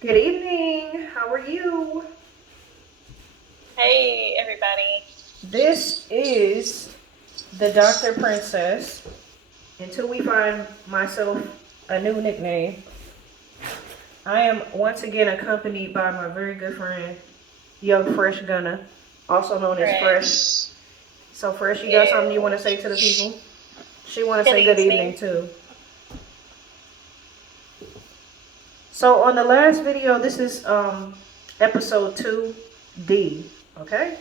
Good evening. How are you? Hey, everybody. This is the Dr. Princess. Until we find myself a new nickname, I am once again accompanied by my very good friend, Young Fresh Gunner, also known as Fresh. Fresh. So, Fresh, you got something you want to say to the Yes. people? She want to Good say good evening evening. too. So, on the last video, this is episode 2D. Okay.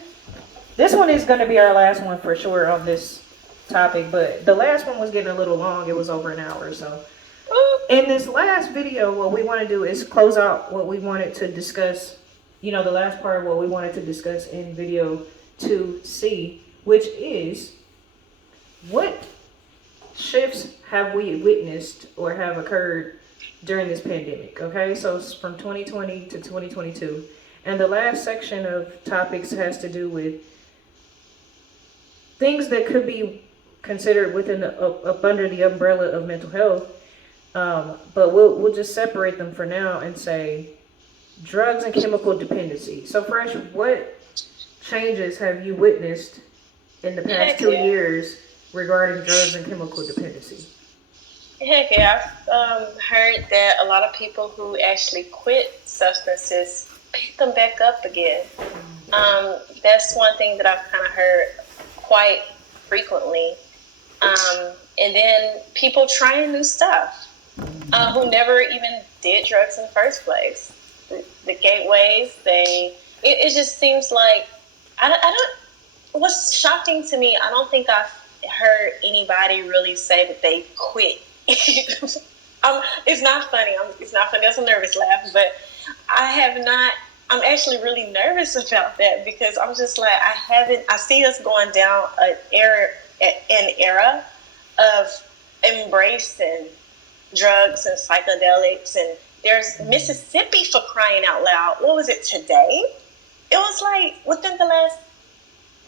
This one is going to be our last one for sure on this topic, but the last one was getting a little long. It was over an hour. So, Woo. in this last video, what we want to do is close out what we wanted to discuss. The last part of what we wanted to discuss in video 2C, which is what shifts have we witnessed or have occurred during this pandemic. Okay, so it's from 2020 to 2022. And the last section of topics has to do with things that could be considered within up under the umbrella of mental health. But we'll just separate them for now and say drugs and chemical dependency. So, Fresh, what changes have you witnessed in the past Heck two yeah. years regarding drugs and chemical dependency? Heck yeah. I've heard that a lot of people who actually quit substances pick them back up again. That's one thing that I've kind of heard quite frequently. And then people trying new stuff who never even did drugs in the first place. The gateways, it just seems like, I don't, what's shocking to me, I don't think I've heard anybody really say that they quit. It's not funny. It's not funny. That's a nervous laugh, but I have not. I'm actually really nervous about that because I'm just like I see us going down an era of embracing drugs and psychedelics, and there's Mississippi, for crying out loud. What was it today? It was like within the last.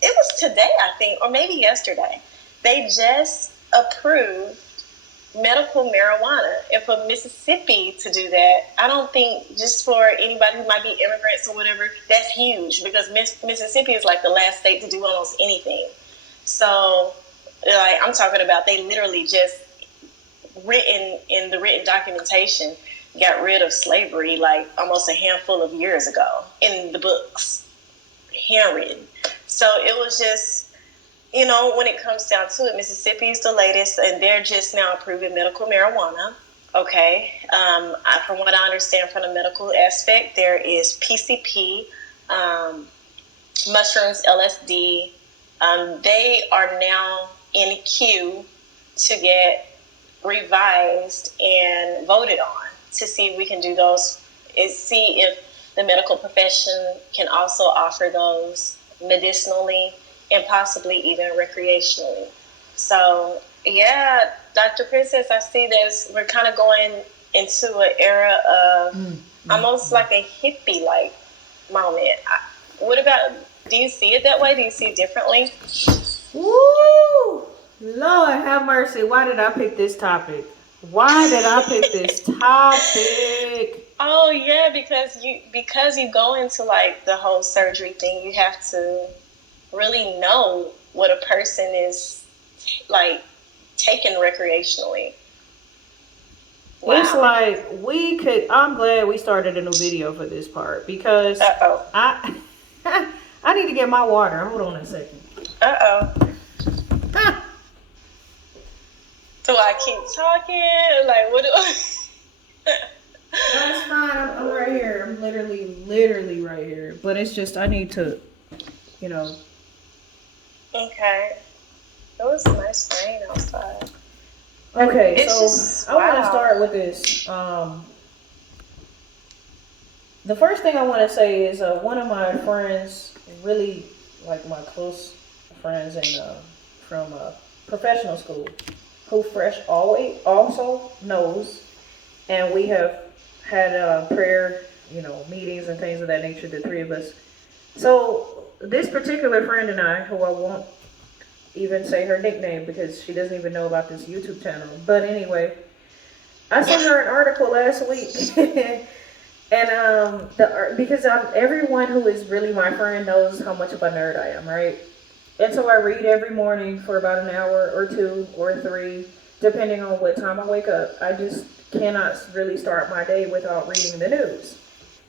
It was today, I think, or maybe yesterday. They just approved medical marijuana. And for Mississippi to do that, I don't think, just for anybody who might be immigrants or whatever, that's huge because Mississippi is like the last state to do almost anything. So, like, I'm talking about, they literally just written in the written documentation got rid of slavery like almost a handful of years ago in the books, handwritten. So it was just, when it comes down to it, Mississippi is the latest, and they're just now approving medical marijuana. Okay. From what I understand from the medical aspect, there is PCP, mushrooms, LSD. They are now in queue to get revised and voted on to see if we can do those, see if the medical profession can also offer those medicinally and possibly even recreationally. So, yeah, Dr. Princess, I see this. We're kind of going into an era of almost like a hippie like moment. What about, do you see it that way? Do you see it differently? Woo! Lord have mercy. Why did I pick this topic? Why did I pick this topic? Oh yeah, because you go into like the whole surgery thing, you have to really know what a person is like taking recreationally. It's Wow. like I'm glad we started a new video for this part because Uh oh. I I need to get my water. Hold on a second. Uh oh. Do I keep talking? Like what? No, it's fine. I'm right here. I'm literally right here. But it's just I need to, you know. Okay. It was a nice rain outside. Okay, It's so just I want to wow. start with this. The first thing I want to say is one of my friends, really like my close friends, and from professional school, who Fresh always also knows, and we have had prayer, meetings and things of that nature. The three of us. So this particular friend and I, who I won't even say her nickname because she doesn't even know about this YouTube channel. But anyway, I sent her an article last week And because everyone who is really my friend knows how much of a nerd I am, right? And so I read every morning for about an hour or two or three, depending on what time I wake up. I just cannot really start my day without reading the news.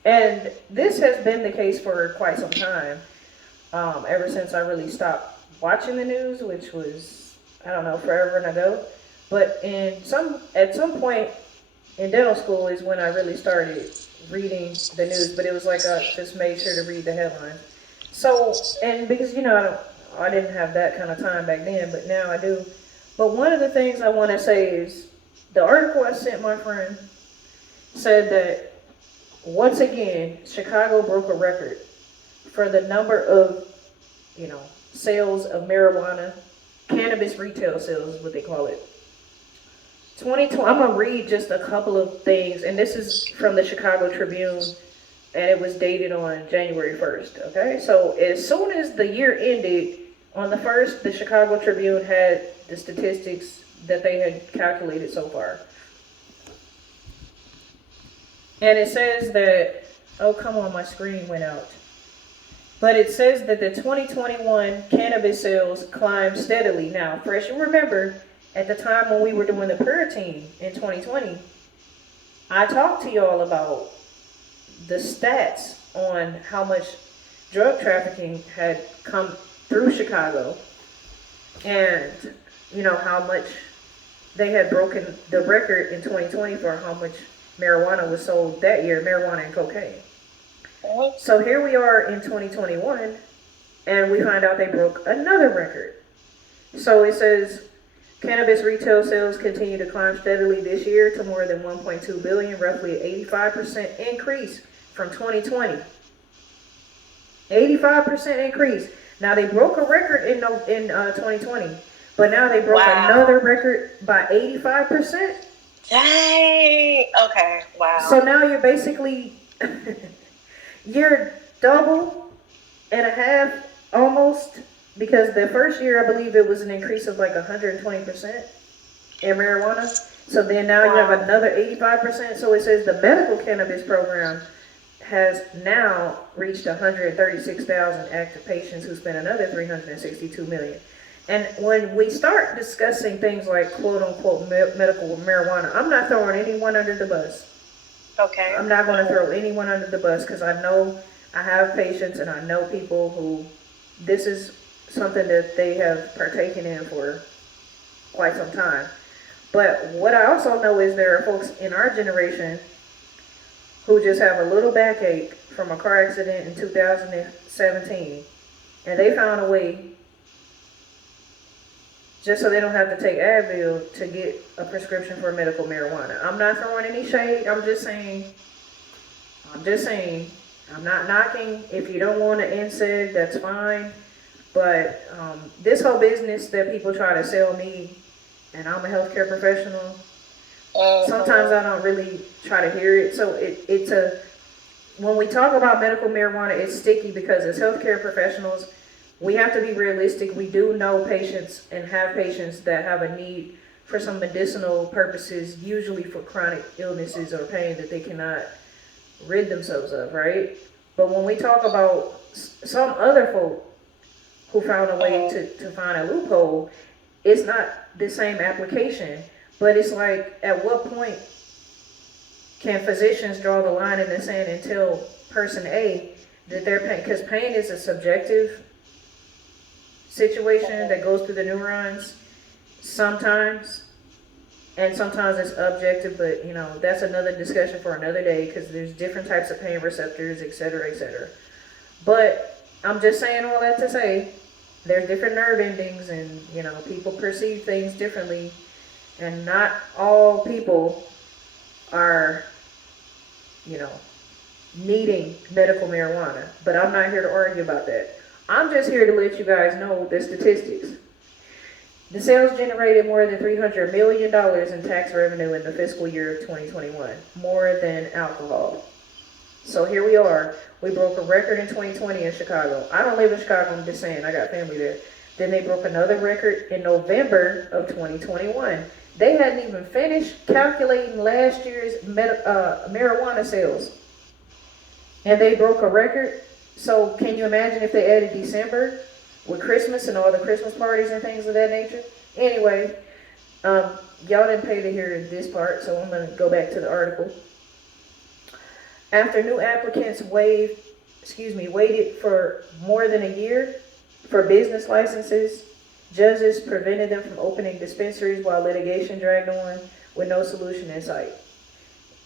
And this has been the case for quite some time, ever since I really stopped watching the news, which was, I don't know, forever and ago. But at some point in dental school is when I really started reading the news. But it was like I just made sure to read the headlines. So, and because I didn't have that kind of time back then, but now I do. But one of the things I want to say is the article I sent my friend said that once again Chicago broke a record for the number of sales of marijuana, cannabis retail sales is what they call it. 2020. I'm gonna read just a couple of things, and this is from the Chicago Tribune, and it was dated on January 1st. Okay, so as soon as the year ended, on the 1st, the Chicago Tribune had the statistics that they had calculated so far. And it says that, oh, come on, my screen went out. But it says that the 2021 cannabis sales climbed steadily. Now, fresh, you remember, at the time when we were doing the prayer team in 2020, I talked to y'all about the stats on how much drug trafficking had come through Chicago, and how much they had broken the record in 2020 for how much marijuana was sold that year, marijuana and cocaine. So here we are in 2021, and we find out they broke another record. So it says cannabis retail sales continue to climb steadily this year to more than 1.2 billion, roughly an 85% increase from 2020. 85% increase. Now they broke a record in 2020, but now they broke another record by 85%. Dang. Okay. Wow. So now you're basically you're double and a half almost, because the first year I believe it was an increase of like 120% in marijuana. So then now you have another 85%. So it says the medical cannabis program has now reached 136,000 active patients who spent another 362 million. And when we start discussing things like quote unquote medical marijuana, I'm not throwing anyone under the bus. Okay. I'm not going to throw anyone under the bus, because I know I have patients and I know people who this is something that they have partaken in for quite some time. But what I also know is there are folks in our generation who just have a little backache from a car accident in 2017, and they found a way, just so they don't have to take Advil, to get a prescription for medical marijuana. I'm not throwing any shade. I'm just saying. I'm not knocking. If you don't want an NSAID, that's fine. But this whole business that people try to sell me, and I'm a healthcare professional, sometimes I don't really try to hear it. So when we talk about medical marijuana, it's sticky, because as healthcare professionals, we have to be realistic. We do know patients and have patients that have a need for some medicinal purposes, usually for chronic illnesses or pain that they cannot rid themselves of, right? But when we talk about some other folk who found a way to find a loophole, it's not the same application. But it's like, at what point can physicians draw the line in the sand and tell person A that their pain, because pain is a subjective situation that goes through the neurons sometimes, and sometimes it's objective, but that's another discussion for another day, because there's different types of pain receptors, etc., etc. But I'm just saying all that to say there's different nerve endings, and people perceive things differently, and not all people are needing medical marijuana. But I'm not here to argue about that. I'm just here to let you guys know the statistics. The sales generated more than $300 million in tax revenue in the fiscal year of 2021, more than alcohol. So here we are. We broke a record in 2020 in Chicago. I don't live in Chicago, I'm just saying, I got family there. Then they broke another record in November of 2021. They hadn't even finished calculating last year's marijuana sales. and they broke a record. So can you imagine if they added December with Christmas and all the Christmas parties and things of that nature? Anyway, y'all didn't pay to hear this part, so I'm gonna go back to the article. After new applicants waited for more than a year for business licenses, judges prevented them from opening dispensaries while litigation dragged on with no solution in sight.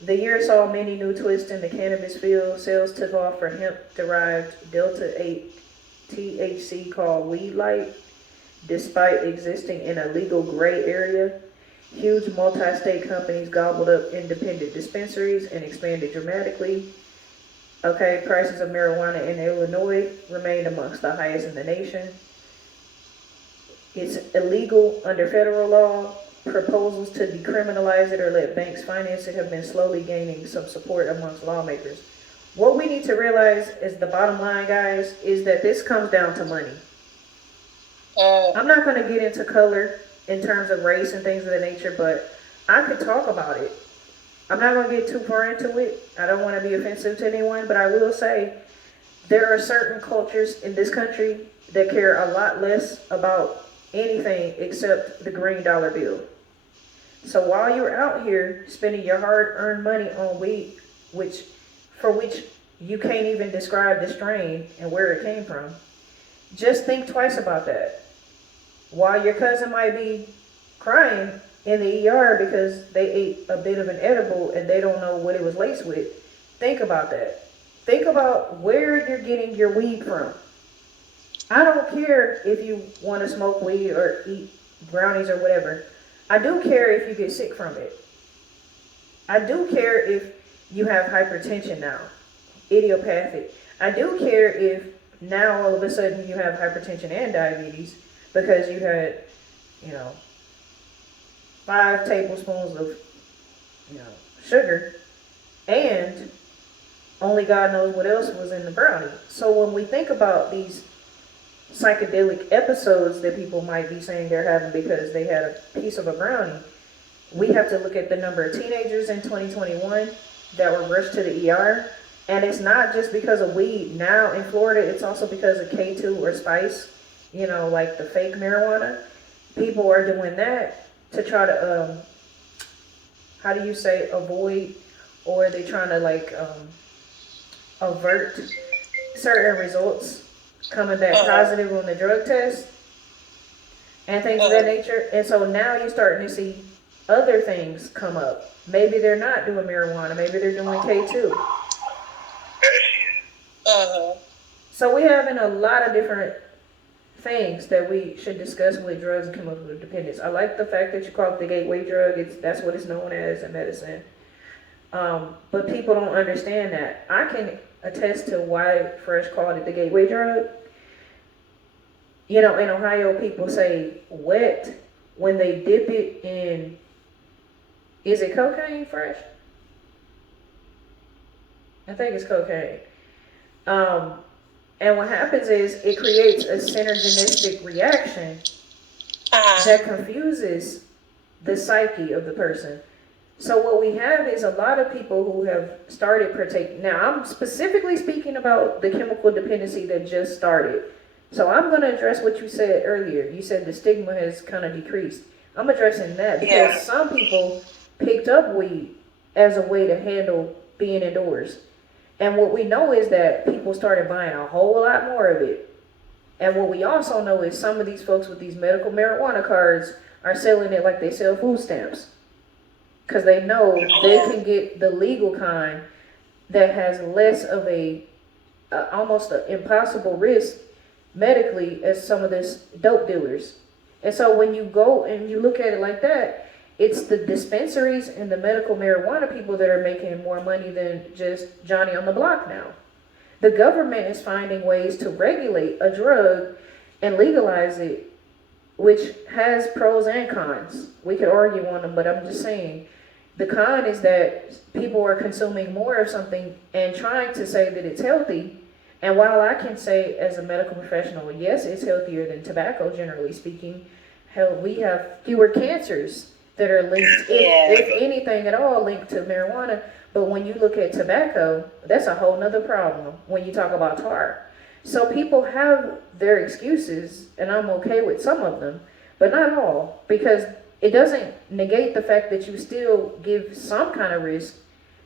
The year saw many new twists in the cannabis field. Sales took off for hemp-derived Delta-8 THC called Weed Light, despite existing in a legal gray area. Huge multi-state companies gobbled up independent dispensaries and expanded dramatically. Okay, prices of marijuana in Illinois remained amongst the highest in the nation. It's illegal under federal law. Proposals to decriminalize it or let banks finance it have been slowly gaining some support amongst lawmakers. What we need to realize is the bottom line, guys, is that this comes down to money. I'm not going to get into color in terms of race and things of that nature, but I could talk about it. I'm not going to get too far into it. I don't want to be offensive to anyone, but I will say there are certain cultures in this country that care a lot less about anything except the green dollar bill. So while you're out here spending your hard-earned money on weed, for which you can't even describe the strain and where it came from, just think twice about that. While your cousin might be crying in the ER because they ate a bit of an edible and they don't know what it was laced with, think about that. Think about where you're getting your weed from. I don't care if you want to smoke weed or eat brownies or whatever. I do care if you get sick from it. I do care if you have hypertension now, idiopathic. I do care if now all of a sudden you have hypertension and diabetes because you had, 5 tablespoons of, sugar, and only God knows what else was in the brownie. So when we think about these psychedelic episodes that people might be saying they're having because they had a piece of a brownie, we have to look at the number of teenagers in 2021 that were rushed to the ER. And it's not just because of weed. Now in Florida, it's also because of K2 or spice, like the fake marijuana. People are doing that to try to, avoid, or they're trying to avert certain results coming back positive on the drug test and things of that nature. And so now you're starting to see other things come up. Maybe they're not doing marijuana. Maybe they're doing K2. So we're having a lot of different things that we should discuss with drugs and chemical dependence. I like the fact that you call it the gateway drug. That's what it's known as in medicine. But people don't understand that. I can attest to why Fresh called it the gateway drug. In Ohio, people say wet when they dip it in, is it cocaine, Fresh? I think it's cocaine. And what happens is it creates a synergistic reaction that confuses the psyche of the person. So what we have is a lot of people who have started partaking. Now, I'm specifically speaking about the chemical dependency that just started. So I'm going to address what you said earlier. You said the stigma has kind of decreased. I'm addressing that because some people picked up weed as a way to handle being indoors. And what we know is that people started buying a whole lot more of it. And what we also know is some of these folks with these medical marijuana cards are selling it like they sell food stamps. Because they know they can get the legal kind that has less of almost an impossible risk medically as some of this dope dealers. And so when you go and you look at it like that, it's the dispensaries and the medical marijuana people that are making more money than just Johnny on the block now. The government is finding ways to regulate a drug and legalize it, which has pros and cons. We could argue on them, but I'm just saying the con is that people are consuming more of something and trying to say that it's healthy. And while I can say as a medical professional, yes, it's healthier than tobacco, generally speaking, hell, we have fewer cancers that are linked, Yeah. if anything at all, linked to marijuana. But when you look at tobacco, that's a whole nother problem when you talk about tar. So people have their excuses, and I'm okay with some of them, but not all, because it doesn't negate the fact that you still give some kind of risk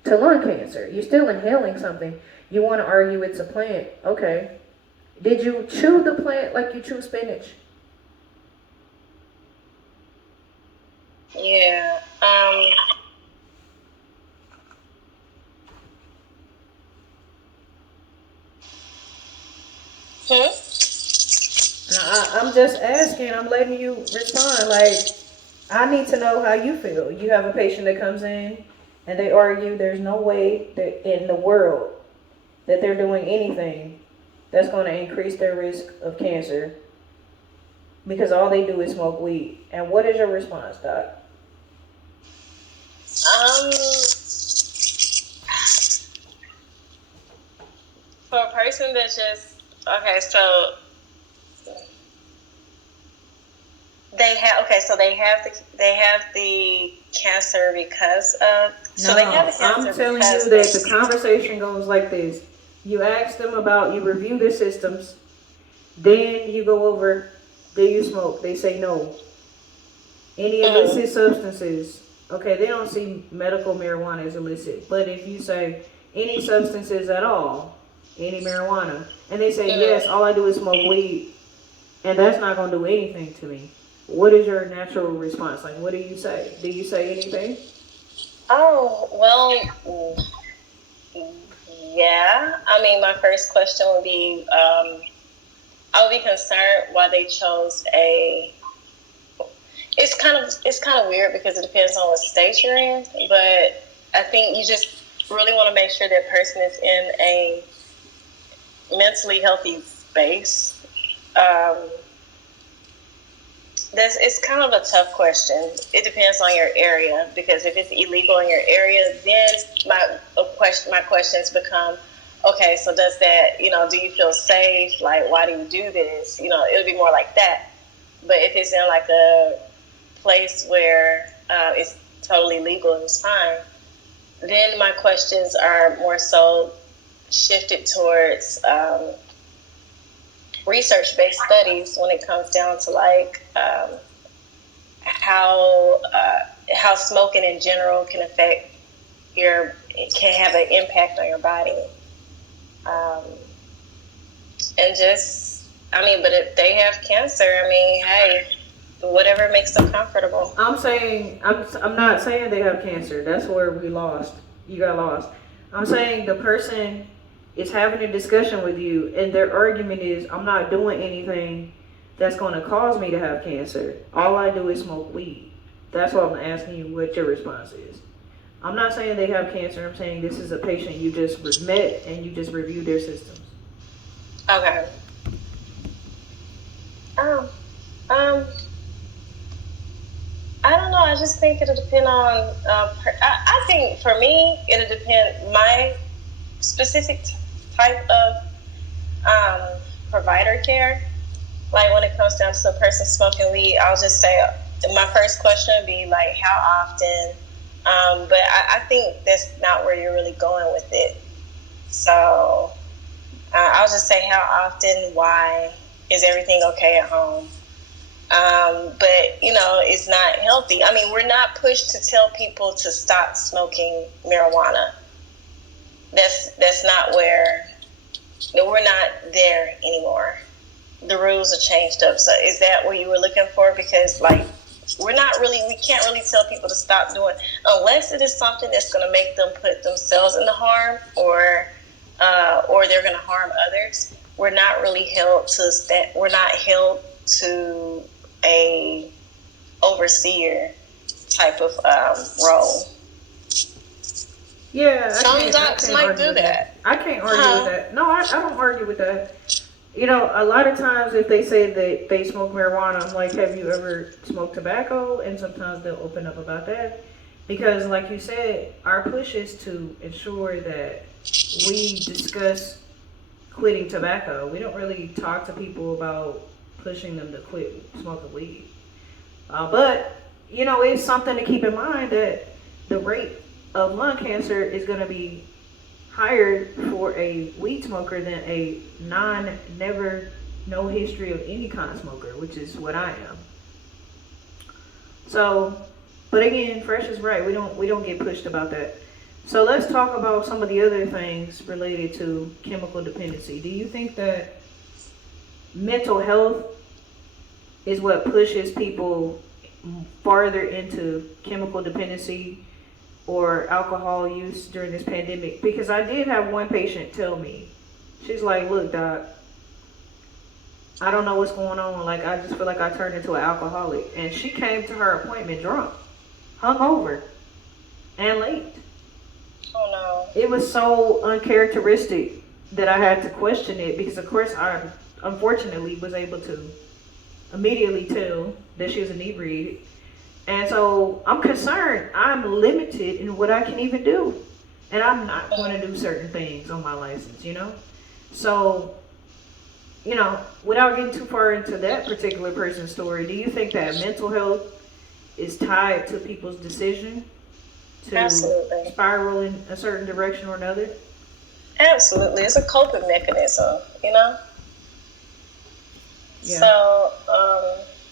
to lung cancer. You're still inhaling something. You want to argue it's a plant. Okay. Did you chew the plant like you chew spinach? Yeah. I'm just asking. I'm letting you respond. Like, I need to know how you feel. You have a patient that comes in and they argue there's no way that in the world that they're doing anything that's going to increase their risk of cancer because all they do is smoke weed. And what is your response, Doc? Um, for a person that just okay, so they have the cancer because of so they have No, the I'm cancer telling you because that the conversation goes like this. You ask them about, you review their systems, then you go over, do you smoke? They say no. Any Mhm. illicit substances? Okay, they don't see medical marijuana as illicit. But if you say any substances at all, any marijuana, and they say yes, Mhm. all I do is smoke weed, and that's not gonna do anything to me. What is your natural response? Like, what do you say? Do you say anything? Oh well, yeah. I mean, my first question would be, I would be concerned why they chose a. It's kind of weird because it depends on what state you're in, but I think you just really want to make sure that person is in a mentally healthy space. Um, it's kind of a tough question. It depends on your area because if it's illegal in your area, then my questions become, okay. So does that do you feel safe? Like why do you do this? It'll be more like that. But if it's in like a place where it's totally legal and it's fine, then my questions are more so shifted towards research-based studies when it comes down to like how smoking in general can affect your can have an impact on your body, um, and just I mean, but if they have cancer, I mean, hey, whatever makes them comfortable. I'm not saying they have cancer. That's where we lost. You got lost. I'm saying the person is having a discussion with you, and their argument is, I'm not doing anything that's going to cause me to have cancer. All I do is smoke weed. That's why I'm asking you what your response is. I'm not saying they have cancer. I'm saying this is a patient you just met and you just reviewed their systems. Okay. Um. Um. I don't know. I just think it'll depend on. I think for me, it'll depend my specific type of provider care. Like when it comes down to a person smoking weed, I'll just say my first question would be like, how often? But I think that's not where you're really going with it. So I'll just say how often, why, is everything okay at home? But it's not healthy. I mean, we're not pushed to tell people to stop smoking marijuana. That's not where we're not there anymore. The rules are changed up. So is that what you were looking for? Because like we can't really tell people to stop doing unless it is something that's going to make them put themselves in the harm or they're going to harm others. We're not really held to we're not held to a overseer type of role. Yeah, Some I docs can't might argue do with that. that. I can't argue with Huh? that. No, I don't argue with that. You know, a lot of times if they say that they smoke marijuana, I'm like, have you ever smoked tobacco? And sometimes they'll open up about that. Because, like you said, our push is to ensure that we discuss quitting tobacco. We don't really talk to people about pushing them to quit smoking weed. But it's something to keep in mind that the rate of lung cancer is going to be higher for a weed smoker than a never, no history of any kind of smoker, which is what I am. So, but again, Fresh is right. We don't get pushed about that. So let's talk about some of the other things related to chemical dependency. Do you think that mental health is what pushes people farther into chemical dependency or alcohol use during this pandemic? Because I did have one patient tell me, she's like, look, doc, I don't know what's going on. Like, I just feel like I turned into an alcoholic. And she came to her appointment drunk, hungover, and late. Oh It was so uncharacteristic that I had to question it because, of course, I unfortunately was able to immediately tell that she was inebriated. And so I'm concerned. I'm limited in what I can even do. And I'm not going to do certain things on my license. So, without getting too far into that particular person's story, do you think that mental health is tied to people's decision no. to Absolutely. spiral in a certain direction or another? Absolutely. It's a coping mechanism. Yeah. So,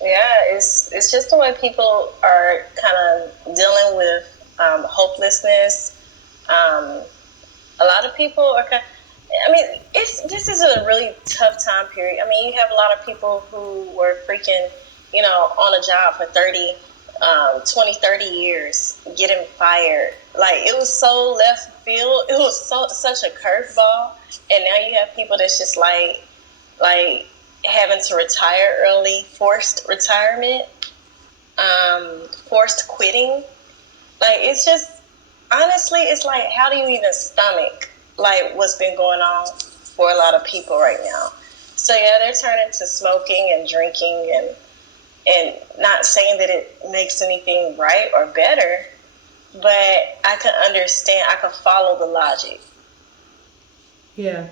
yeah, it's just the way people are kind of dealing with hopelessness. A lot of people are this is a really tough time period. I mean, you have a lot of people who were freaking, on a job for 30, 20, 30 years, getting fired. Like, it was so left field. It was such a curveball. And now you have people that's just like having to retire early, forced retirement, forced quitting. Like, it's just, honestly, it's like, how do you even stomach like what's been going on for a lot of people right now? So yeah, they're turning to smoking and drinking, and not saying that it makes anything right or better, but I can understand, I can follow the logic. Yeah.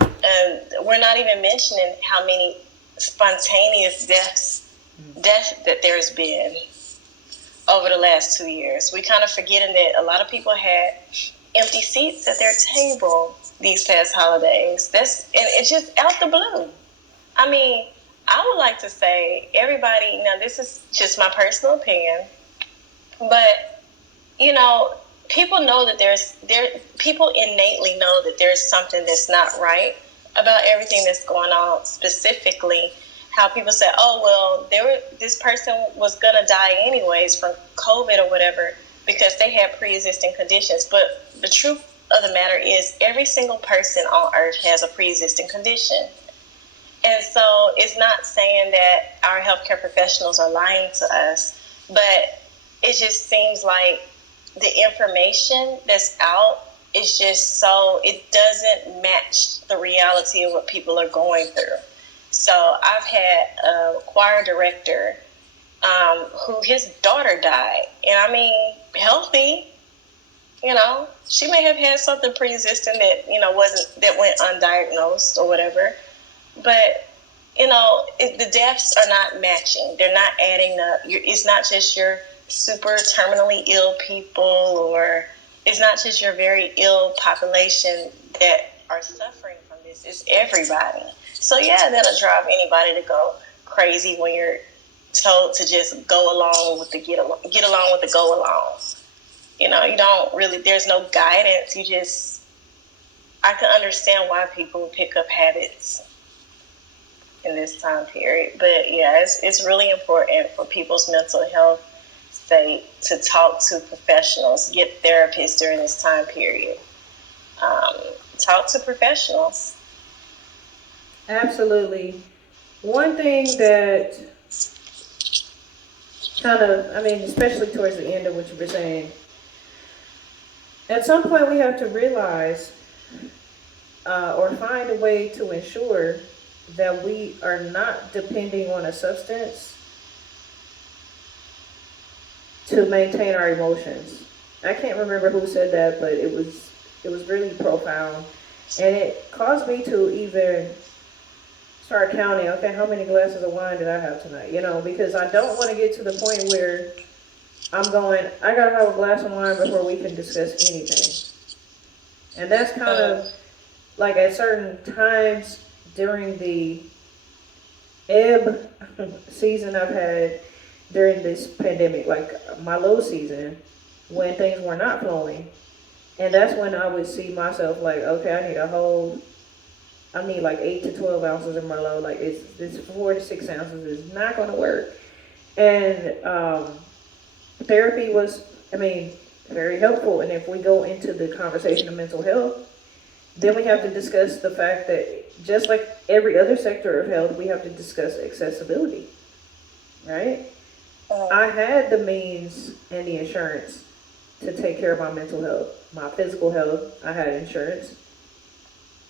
And we're not even mentioning how many spontaneous death that there's been over the last 2 years. We kind of forgetting that a lot of people had empty seats at their table these past holidays. And it's just out the blue. I mean, I would like to say everybody. Now, this is just my personal opinion, but people know that people innately know that there's something that's not right about everything that's going on. Specifically, how people say, "Oh, well, this person was gonna die anyways from COVID or whatever because they had pre-existing conditions." But the truth of the matter is, every single person on earth has a pre-existing condition. And so it's not saying that our healthcare professionals are lying to us, but it just seems like the information that's out is just it doesn't match the reality of what people are going through. So I've had a choir director who his daughter died. And I mean, healthy, she may have had something pre-existing that went undiagnosed or whatever. But, the deaths are not matching. They're not adding up. It's not just your super terminally ill people, or it's not just your very ill population that are suffering from this. It's everybody. So, yeah, that'll drive anybody to go crazy when you're told to just go along with the get along with the go along. You don't really, there's no guidance. I can understand why people pick up habits in this time period. But yeah, it's really important for people's mental health state to talk to professionals, get therapists during this time period. Talk to professionals. Absolutely. One thing that especially towards the end of what you were saying, at some point we have to realize or find a way to ensure that we are not depending on a substance to maintain our emotions. I can't remember who said that, but it was really profound, and it caused me to even start counting. Okay, how many glasses of wine did I have tonight? Because I don't want to get to the point where I gotta have a glass of wine before we can discuss anything. And that's kind Mm, of like at certain times during the ebb season I've had during this pandemic, like my low season when things were not flowing. And that's when I would see myself like, okay, I need like 8 to 12 ounces in Merlot. Like it's 4 to 6 ounces is not going to work. And therapy was, I mean, very helpful. And if we go into the conversation of mental health, then we have to discuss the fact that just like every other sector of health, we have to discuss accessibility, right? mm, I had the means and the insurance to take care of my mental health, my physical health. I had insurance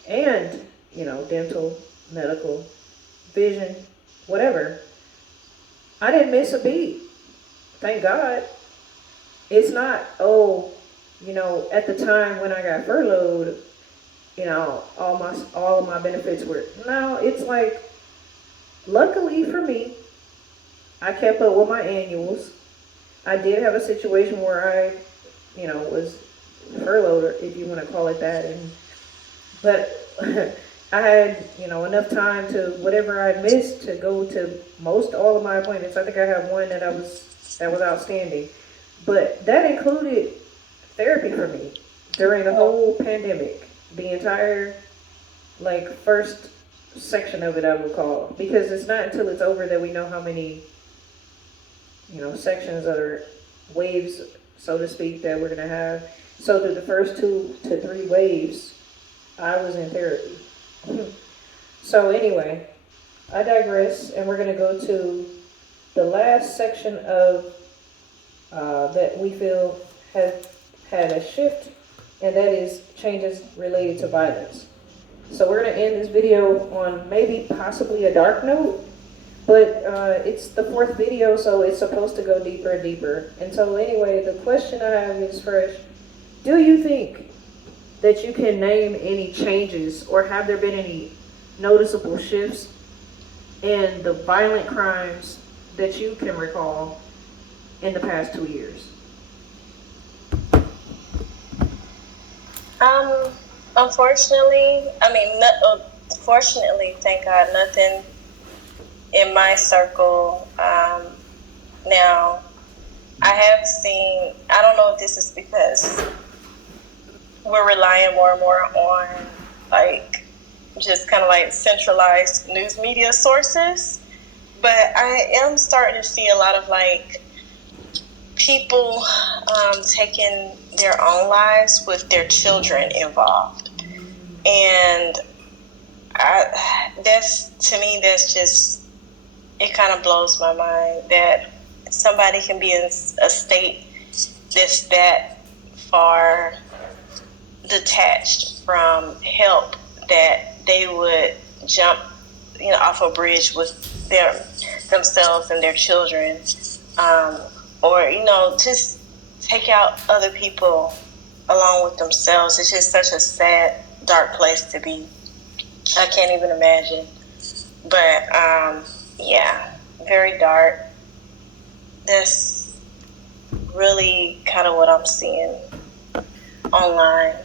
and, dental, medical, vision, whatever. I didn't miss a beat. Thank God. It's not, oh, at the time when I got furloughed, all of my benefits were, no, it's like, luckily for me, I kept up with my annuals. I did have a situation where was furloughed, if you want to call it that, but I had, enough time to whatever I missed to go to most all of my appointments. I think I have one that was outstanding, but that included therapy for me during the mm. whole pandemic, the entire like first section of it, I would call, because it's not until it's over that we know how many sections or waves, so to speak, that we're gonna have. So through the first 2 to 3 waves, I was in therapy. So anyway, I digress, and we're gonna go to the last section of that we feel have had a shift, and that is changes related to violence. So we're gonna end this video on maybe possibly a dark note, but it's the fourth video, so it's supposed to go deeper and deeper. And so anyway, the question I have is, Fresh, do you think that you can name any changes, or have there been any noticeable shifts in the violent crimes that you can recall in the past 2 years? Um, unfortunately, I mean, fortunately, thank God, nothing in my circle. Now, I have seen, I don't know if this is because we're relying more and more on like just kind of like centralized news media sources, but I am starting to see a lot of like people taking their own lives with their children involved. And that's, to me, that's just, it kind of blows my mind that somebody can be in a state that's that far detached from help that they would jump, off a bridge with themselves and their children, or just take out other people along with themselves. It's just such a sad, dark place to be. I can't even imagine. But yeah, very dark. That's really kind of what I'm seeing online.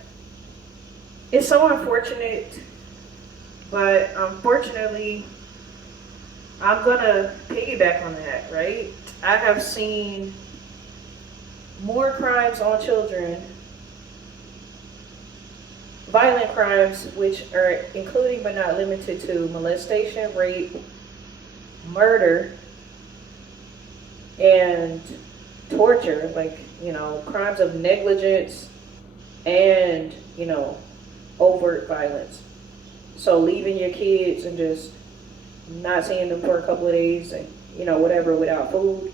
It's so unfortunate, but unfortunately, I'm gonna piggyback on that, right? I have seen more crimes on children, violent crimes, which are including but not limited to molestation, rape, murder, and torture, like, crimes of negligence and, overt violence. So leaving your kids and just not seeing them for a couple of days and, whatever, without food,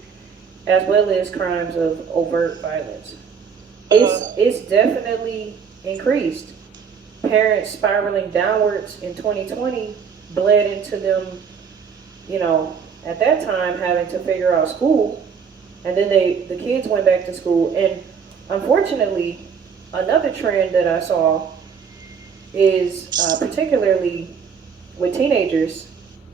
as well as crimes of overt violence. It's definitely increased. Parents spiraling downwards in 2020 bled into them, at that time having to figure out school, and then the kids went back to school. And unfortunately, another trend that I saw is particularly with teenagers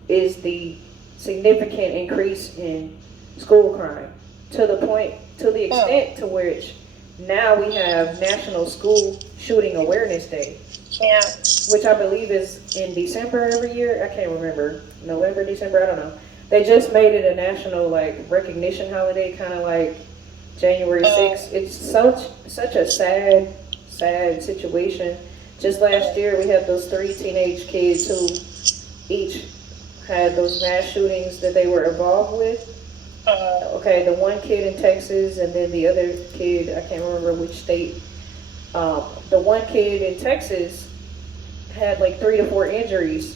is the significant increase in school crime, to the point to the Mm. extent to which now we have National School Shooting Awareness Day, Yeah. which I believe is in December every year. I can't remember. November, December, I don't know. They just made it a national like recognition holiday, kind of like January Mm. 6th. It's such a sad situation. Just last Mm. year we had those three teenage kids who each had those mass shootings that they were involved with. Mm. Okay, the one kid in Texas and then the other kid, I can't remember which state. The one kid in Texas had like 3 to 4 injuries,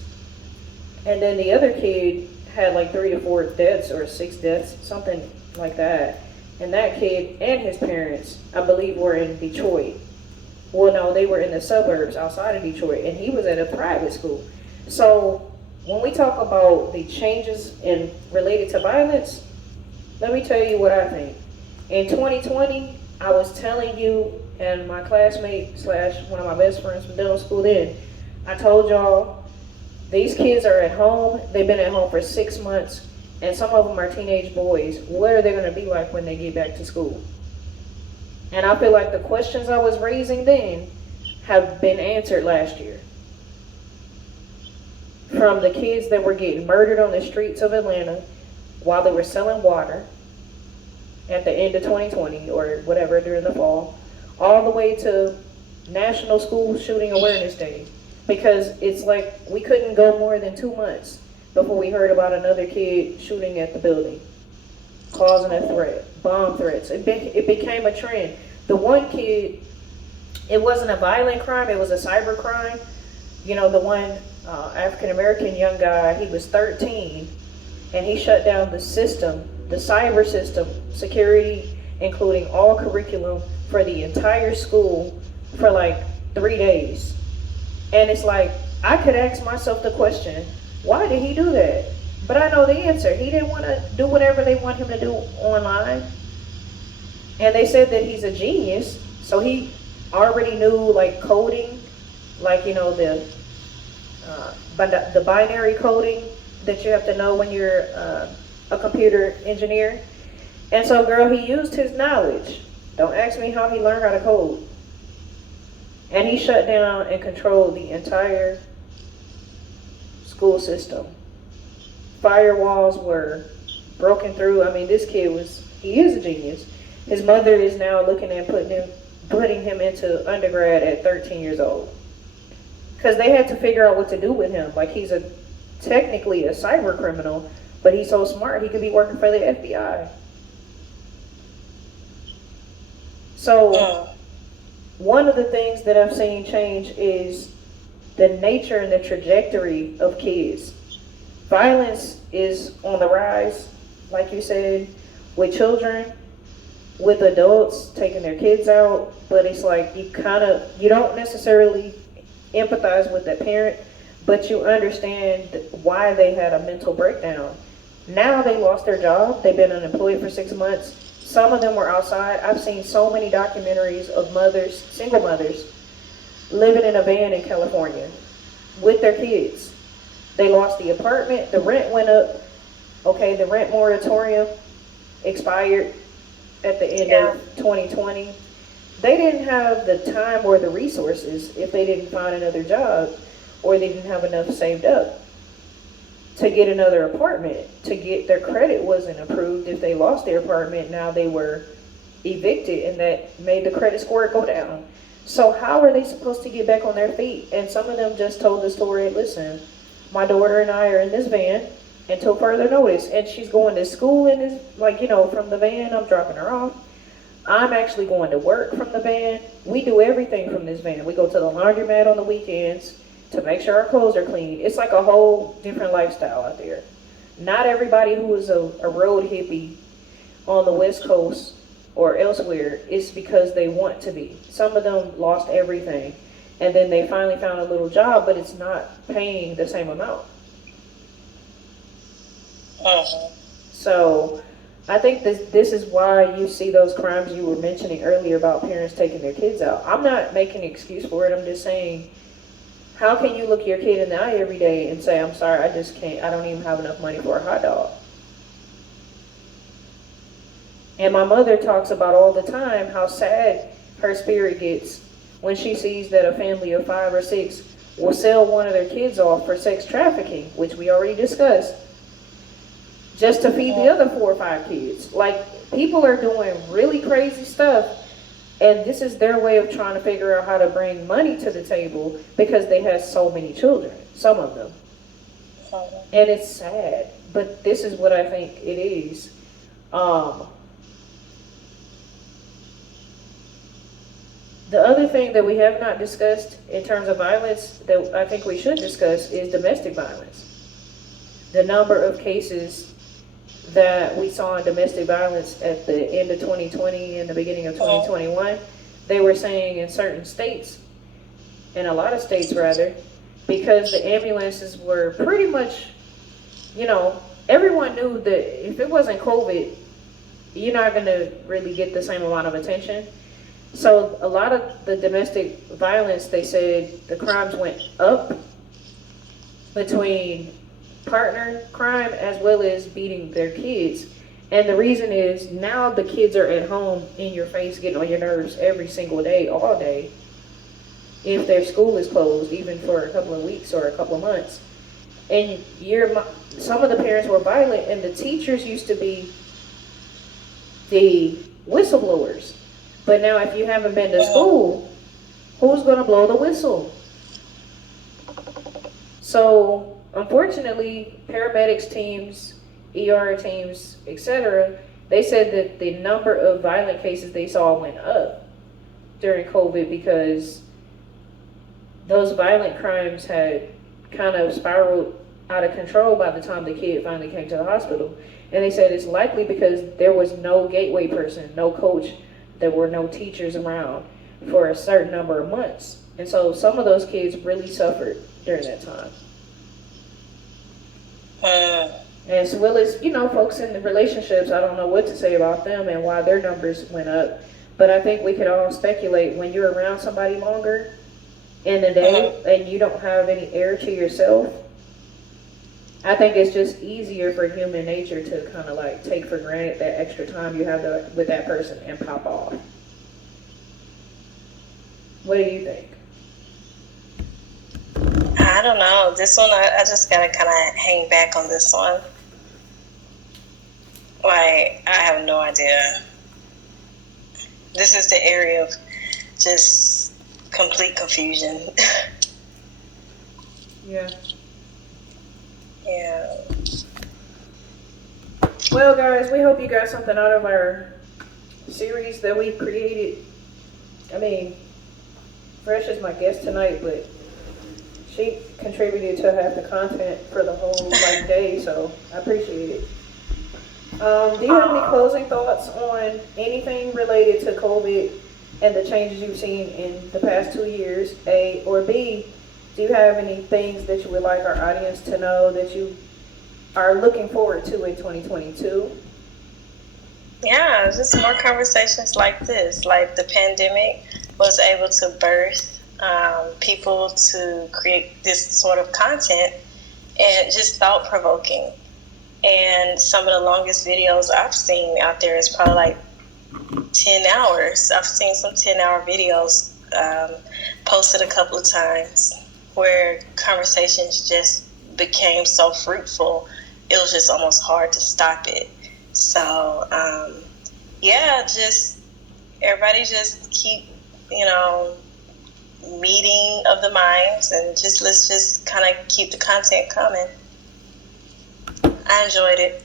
and then the other kid had like 3 to 4 deaths or 6 deaths, something like that. And that kid and his parents, I believe, were in Detroit. Well, no, they were in the suburbs outside of Detroit, and he was at a private school. So when we talk about the changes in related to violence, let me tell you what I think. In 2020, I was telling you and my classmate slash one of my best friends from dental school then, I told y'all these kids are at home. They've been at home for 6 months, and some of them are teenage boys. What are they going to be like when they get back to school? And I feel like the questions I was raising then have been answered last year. From the kids that were getting murdered on the streets of Atlanta while they were selling water at the end of 2020 or whatever during the fall, all the way to National School Shooting Awareness Day. Because it's like we couldn't go more than 2 months before we heard about another kid shooting at the building, causing a threat, bomb threats. It became a trend. The one kid, it wasn't a violent crime, it was a cyber crime. You know, the one African American young guy, he was 13, and he shut down the system, the cyber system, security, including all curriculum for the entire school for like 3 days. And it's like, I could ask myself the question, why did he do that? But I know the answer. He didn't want to do whatever they want him to do online. And they said that he's a genius, so he already knew like coding, like the binary coding that you have to know when you're a computer engineer. And so, girl, he used his knowledge. Don't ask me how he learned how to code. And he shut down and controlled the entire school system. Firewalls were broken through. I mean, this kid he is a genius. His mother is now looking at putting him into undergrad at 13 years old. Because they had to figure out what to do with him. Like, he's technically a cyber criminal, but he's so smart he could be working for the FBI. So, one of the things that I've seen change is the nature and the trajectory of kids. Violence is on the rise, like you said, with children, with adults taking their kids out, but it's like you don't necessarily empathize with the parent, but you understand why they had a mental breakdown. Now they lost their job, they've been unemployed for 6 months. Some of them were outside. I've seen so many documentaries of mothers, single mothers, living in a van in California with their kids. They lost the apartment, the rent went up. Okay, the rent moratorium expired at the end of 2020. They didn't have the time or the resources if they didn't find another job or they didn't have enough saved up to get another apartment, their credit wasn't approved. If they lost their apartment, now they were evicted, and that made the credit score go down. So how are they supposed to get back on their feet? And some of them just told the story, listen, my daughter and I are in this van until further notice, and she's going to school in this, from the van, I'm dropping her off. I'm actually going to work from the van. We do everything from this van. We go to the laundromat on the weekends to make sure our clothes are clean. It's like a whole different lifestyle out there. Not everybody who is a road hippie on the West Coast or elsewhere is because they want to be. Some of them lost everything, and then they finally found a little job, but it's not paying the same amount. So I think this is why you see those crimes you were mentioning earlier about parents taking their kids out. I'm not making an excuse for it. I'm just saying, how can you look your kid in the eye every day and say, I'm sorry, I just can't, I don't even have enough money for a hot dog? And my mother talks about all the time how sad her spirit gets when she sees that a family of 5 or 6 will sell one of their kids off for sex trafficking, which we already discussed, just to feed the other 4 or 5 kids. Like, people are doing really crazy stuff, and this is their way of trying to figure out how to bring money to the table because they have so many children, some of them. And it's sad, but this is what I think it is. The other thing that we have not discussed in terms of violence that I think we should discuss is domestic violence. The number of cases that we saw in domestic violence at the end of 2020 and the beginning of 2021, they were saying in certain states, in a lot of states rather, because the ambulances were pretty much, everyone knew that if it wasn't COVID, you're not going to really get the same amount of attention. So a lot of the domestic violence, they said the crimes went up between partner crime as well as beating their kids. And the reason is now the kids are at home in your face, getting on your nerves every single day, all day, if their school is closed, even for a couple of weeks or a couple of months. And some of the parents were violent, and the teachers used to be the whistleblowers. But now if you haven't been to school, who's going to blow the whistle? So unfortunately, paramedics teams, ER teams, etc., they said that the number of violent cases they saw went up during COVID because those violent crimes had kind of spiraled out of control by the time the kid finally came to the hospital. And they said it's likely because there was no gateway person, no coach, there were no teachers around for a certain number of months. And so some of those kids really suffered during that time. As well as, folks in the relationships, I don't know what to say about them and why their numbers went up. But I think we could all speculate when you're around somebody longer in the day and you don't have any air to yourself, I think it's just easier for human nature to kind of like take for granted that extra time you have with that person and pop off. What do you think? I don't know. This one, I just gotta kind of hang back on this one. Like, I have no idea. This is the area of just complete confusion. Yeah. Yeah. Well, guys, we hope you got something out of our series that we created. I mean, Fresh is my guest tonight, but she contributed to half the content for the whole day, so I appreciate it. Do you have any closing thoughts on anything related to COVID and the changes you've seen in the past 2 years, A, or B? Do you have any things that you would like our audience to know that you are looking forward to in 2022? Yeah, just more conversations like this. Like the pandemic was able to birth people to create this sort of content and just thought-provoking. And some of the longest videos I've seen out there is probably like 10 hours. I've seen some 10-hour videos posted a couple of times where conversations just became so fruitful, it was just almost hard to stop it. So, just everybody just keep, meeting of the minds and let's just kind of keep the content coming. I enjoyed it.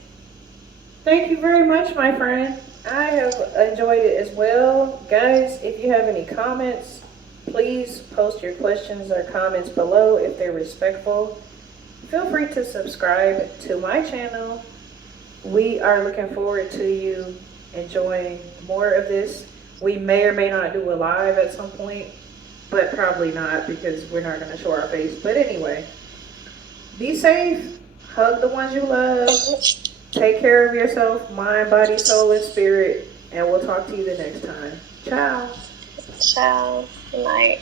Thank you very much, my friend. I have enjoyed it as well. Guys, if you have any comments, please post your questions or comments below if they're respectful. Feel free to subscribe to my channel. We are looking forward to you enjoying more of this. We may or may not do a live at some point, but probably not because we're not going to show our face. But anyway, be safe. Hug the ones you love. Take care of yourself, mind, body, soul, and spirit. And we'll talk to you the next time. Ciao. Ciao. Good night.